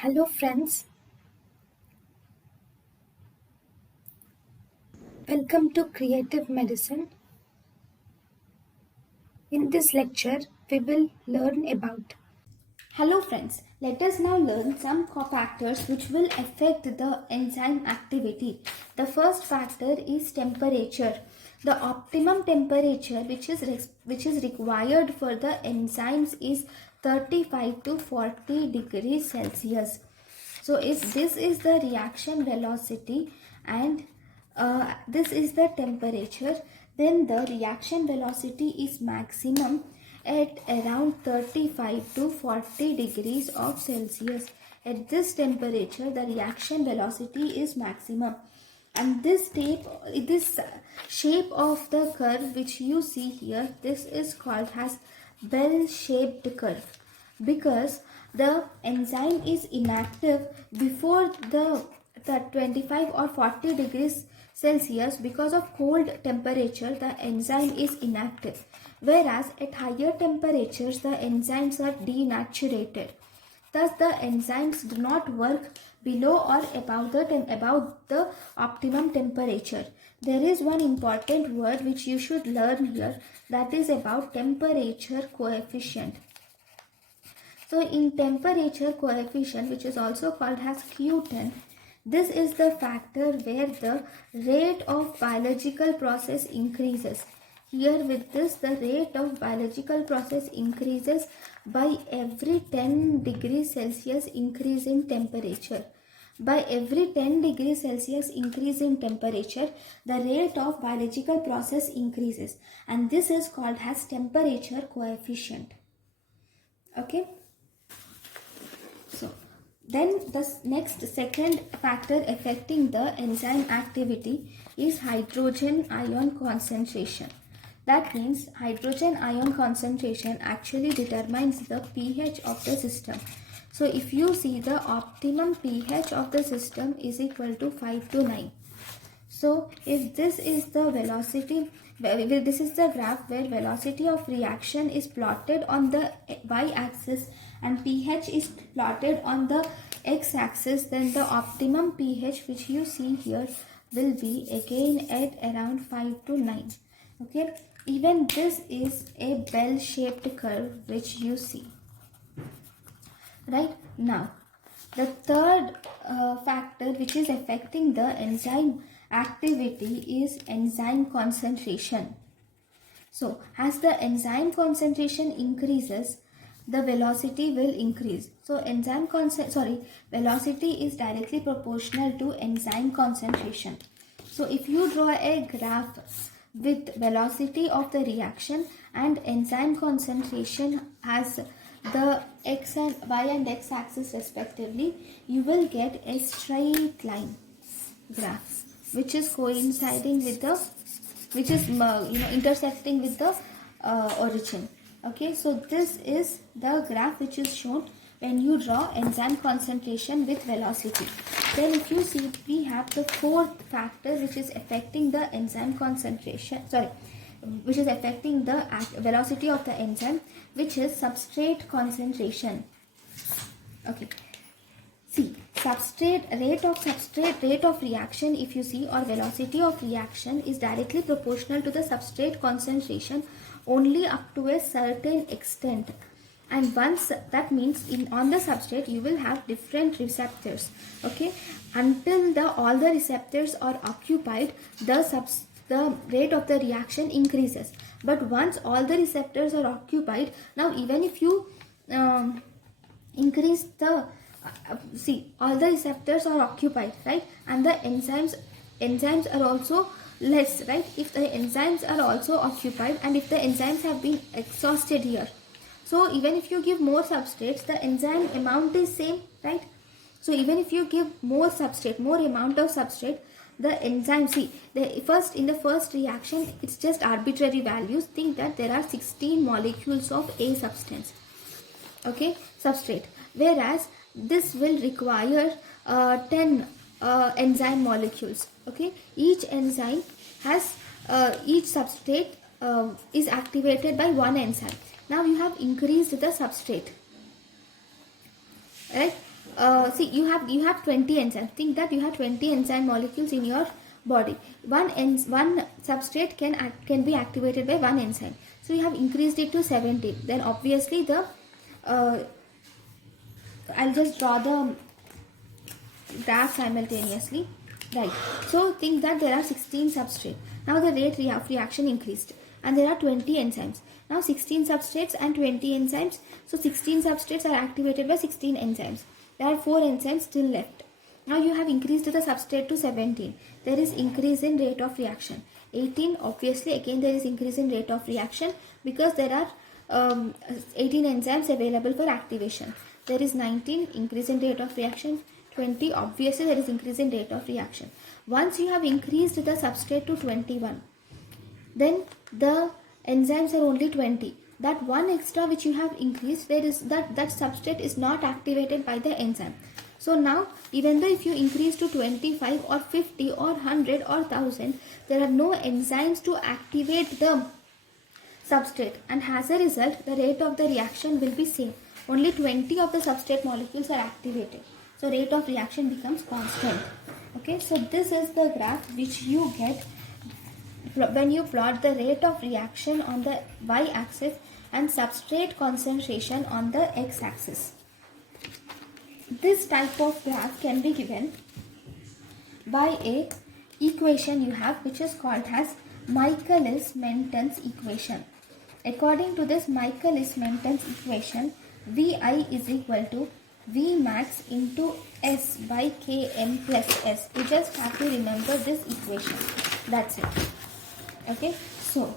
Hello friends, welcome to Creative Medicine. In this lecture, we will learn about. Hello friends, let us now learn some factors which will affect the enzyme activity. The first factor is temperature. The optimum temperature which is required for the enzymes is 35 to 40 degrees Celsius. So if this is the reaction velocity and this is the temperature, then the reaction velocity is maximum at around 35 to 40 degrees of Celsius. At this temperature, the reaction velocity is maximum. And this shape of the curve which you see here, this is called as bell-shaped curve, because the enzyme is inactive before the 25 or 40 degrees Celsius. Because of cold temperature, the enzyme is inactive, whereas at higher temperatures the enzymes are denatured. Thus the enzymes do not work below or above the optimum temperature. There is one important word which you should learn here, that is about temperature coefficient. So in temperature coefficient, which is also called as Q10, this is the factor where the rate of biological process increases. Here with this, the rate of biological process increases by every 10 degrees Celsius increase in temperature. By every 10 degrees Celsius increase in temperature, the rate of biological process increases, and this is called as temperature coefficient. Okay. So then the second factor affecting the enzyme activity is hydrogen ion concentration. That means hydrogen ion concentration actually determines the pH of the system. So if you see, the optimum pH of the system is equal to 5 to 9. So if this is the velocity, this is the graph where velocity of reaction is plotted on the y-axis and pH is plotted on the x-axis, then the optimum pH which you see here will be again at around 5 to 9. Okay, even this is a bell-shaped curve which you see. Right now, the third factor which is affecting the enzyme activity is enzyme concentration. So as the enzyme concentration increases, the velocity will increase. So velocity is directly proportional to enzyme concentration. So if you draw a graph with velocity of the reaction and enzyme concentration as the x and y and x axis respectively, you will get a straight line graph which is coinciding with the intersecting with the origin. Okay, so this is the graph which is shown when you draw enzyme concentration with velocity. Then if you see, we have the fourth factor which is affecting the enzyme concentration, which is affecting the velocity of the enzyme, which is substrate concentration. Okay, see, rate of reaction, if you see, or velocity of reaction is directly proportional to the substrate concentration only up to a certain extent. And once that means on the substrate you will have different receptors. Okay, until all the receptors are occupied, the rate of the reaction increases. But once all the receptors are occupied, now even if you increase the see, all the receptors are occupied, right? And the enzymes are also less, right? If the enzymes are also occupied and if the enzymes have been exhausted here, so even if you give more substrates, the enzyme amount is same, right? So even if you give more amount of substrate, the enzyme, see, in the first reaction, it's just arbitrary values. Think that there are 16 molecules of a substance, okay, substrate, whereas this will require 10 enzyme molecules. Okay, each enzyme has each substrate is activated by one enzyme. Now you have increased the substrate, right? see, you have 20 enzymes. Think that you have 20 enzyme molecules in your body. One substrate can be activated by one enzyme. So you have increased it to 17. Then obviously the I'll just draw the graph simultaneously. Right. So think that there are 16 substrates. Now the rate of reaction increased, and there are 20 enzymes. Now 16 substrates and 20 enzymes. So 16 substrates are activated by 16 enzymes. There are 4 enzymes still left. Now you have increased the substrate to 17. There is increase in rate of reaction. 18, obviously again there is increase in rate of reaction because there are 18 enzymes available for activation. There is 19, increase in rate of reaction. 20, obviously there is increase in rate of reaction. Once you have increased the substrate to 21, then the enzymes are only 20. That one extra which you have increased, there is that substrate is not activated by the enzyme. So now, even though if you increase to 25 or 50 or 100 or 1000, there are no enzymes to activate the substrate, and as a result the rate of the reaction will be same. Only 20 of the substrate molecules are activated. So rate of reaction becomes constant. Okay, so this is the graph which you get when you plot the rate of reaction on the y-axis and substrate concentration on the x-axis. This type of graph can be given by a equation you have which is called as Michaelis-Menten's equation. According to this Michaelis-Menten's equation, Vi is equal to V max into S by Km plus S. You just have to remember this equation. That's it. Okay. So,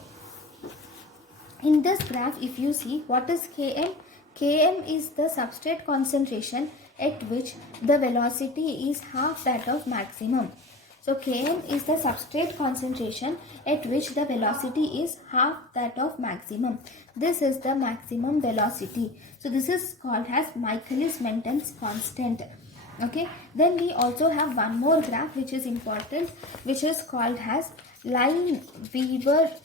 in this graph, if you see, what is Km? Km is the substrate concentration at which the velocity is half that of maximum. So Km is the substrate concentration at which the velocity is half that of maximum. This is the maximum velocity. So this is called as Michaelis-Menten's constant. Okay. Then we also have one more graph which is important, which is called as Lineweaver-Burke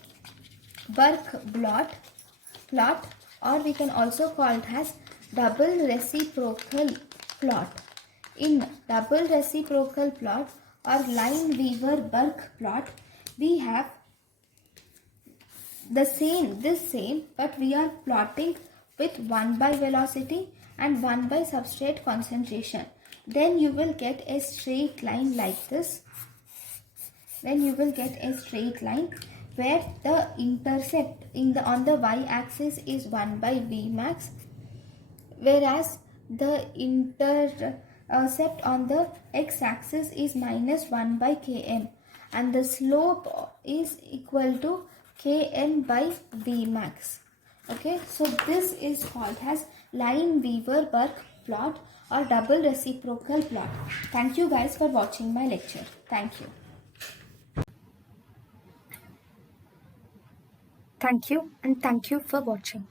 plot, or we can also call it as double reciprocal plot. In double reciprocal plot or Lineweaver-Burke plot, we have this same, but we are plotting with 1 by velocity and 1 by substrate concentration. Then you will get a straight line like this. Then you will get a straight line where the intercept on the y-axis is 1 by V max, whereas the intercept on the x-axis is minus 1 by Km, and the slope is equal to Km by V max. Okay, so this is called as Lineweaver-Burke plot or double reciprocal plot. Thank you guys for watching my lecture. Thank you. Thank you, and thank you for watching.